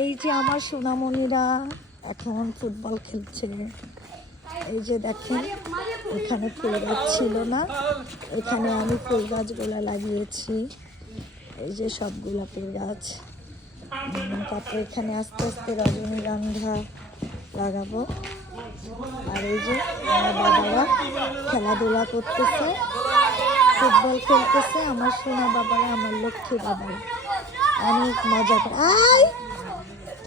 এই যে আমার সোনামণিরা এখন ফুটবল খেলছে। এই যে দেখেন, এখানে ফুল গাছ ছিল না, এখানে আমি ফুল গাছগুলা লাগিয়েছি। এই যে সব গোলাপের গাছ। তারপরে এখানে আস্তে আস্তে রজনীগন্ধা লাগাবো। আর এই যে আমার বাবারা খেলাধুলা করতেছে, ফুটবল খেলতেছে, আমার সোনা বাবারা, আমার লক্ষ্মী বাবারা। অনেক মজা করে আই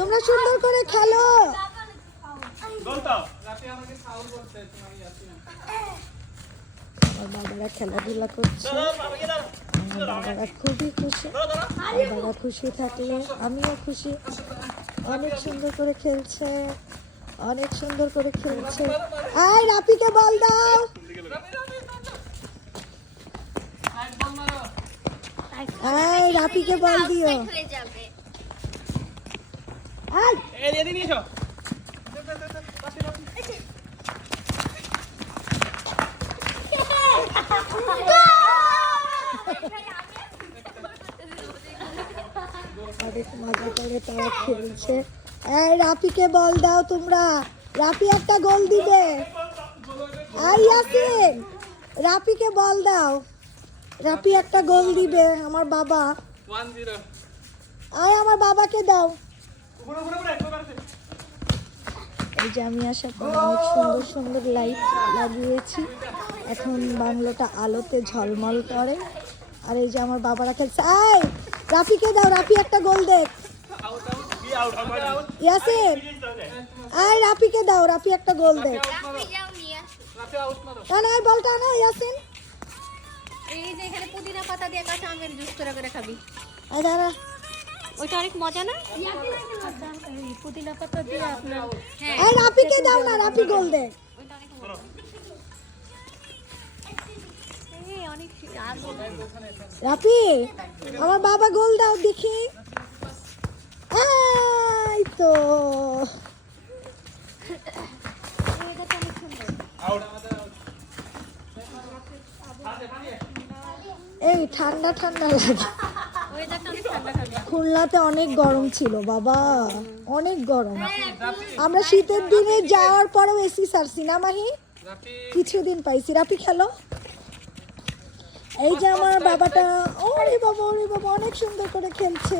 তোমরা সুন্দর করে খেলো। বাবারা খেলাধুলা করছে। বাবারা খুবই খুশি। বাবারা খুশি থাকলে আমিও খুশি। অনেক সুন্দর করে খেলছে। অনেক সুন্দর করে খেলছে। আয় রাপিকে বল দাও। আয় রাপিকে বল দিও। অনেক মজা করে তারা খেলছে এই রাপিকে বল দাও তোমরা। রাপি একটা গোল দিবে। আই ইয়াসিন রাপিকে বল দাও। রাপি একটা গোল দিবে আমার বাবা। আয় আমার বাবাকে দাও। এই যে আমি আসার পর অনেক সুন্দর সুন্দর লাইট লাগিয়েছি। এখন বাংলোটা আলোতে ঝলমল করে। আর এই যে আমার বাবারা খেলছে। আয় রাফিকে দাও রাফি একটা গোল দেখ। ইয়াসিন আয় রাফিকে দাও রাফি একটা গোল দেখ। না না এই বলটা না ইয়াসিন এই যে এখানে পুদিনা পাতা দিয়ে কাঁচা আমের জুস করে করে খাবি। আয় দাঁড়া। দাও না, রাফি গোল আর রাফি, আমার বাবা গোল দাও, দেখি। এই তো। এই, ঠান্ডা ঠান্ডা লাগে। খুলনাতে অনেক গরম ছিল, বাবা। অনেক গরম। আমরা শীতের দিনে যাওয়ার পরেও এসি সারছি না, মাহি? কিছুদিন পাইছি। রাপি খেলো। এই যে আমার বাবাটা, ওরে বাবা ওরে বাবা, অনেক সুন্দর করে খেলছে।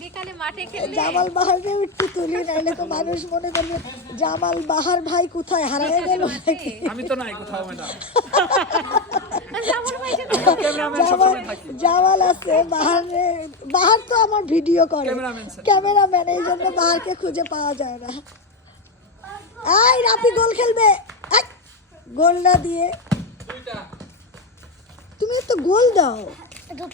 বিকালে মাঠে খেললে জামাল বাহারকে একটু তুলি নাইলে তো মানুষ মনে করবে জামাল বাহার ভাই কোথায়? হারিয়ে গেল আমি তো নাই কোথাও ম্যাডাম। জামাল জামাল আছে বাহারে বাহার তো আমার ভিডিও করে। ক্যামেরাম্যান এই জন্য বাহারকে খুঁজে পাওয়া যায় না। রাপি গোল খেলবে। গোল না দিয়ে। তুমি তো গোল দাও।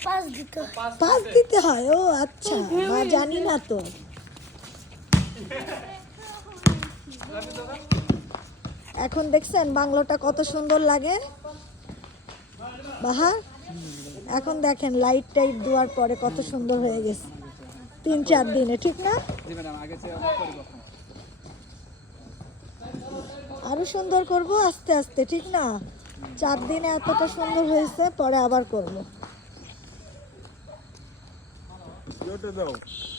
পাস দিতে পাস দিতে। হয়? ও আচ্ছা মা জানি না তো। এখন দেখছেন বাংলোটা কত সুন্দর লাগে? বাহা এখন দেখেন লাইট টাইট দেওয়ার পরে কত সুন্দর হয়ে গেছে। তিন চার দিনে ঠিক না? আরও সুন্দর করব? আস্তে আস্তে ঠিক না? চার দিনে এতটা সুন্দর হয়েছে পরে আবার করব। E outra não.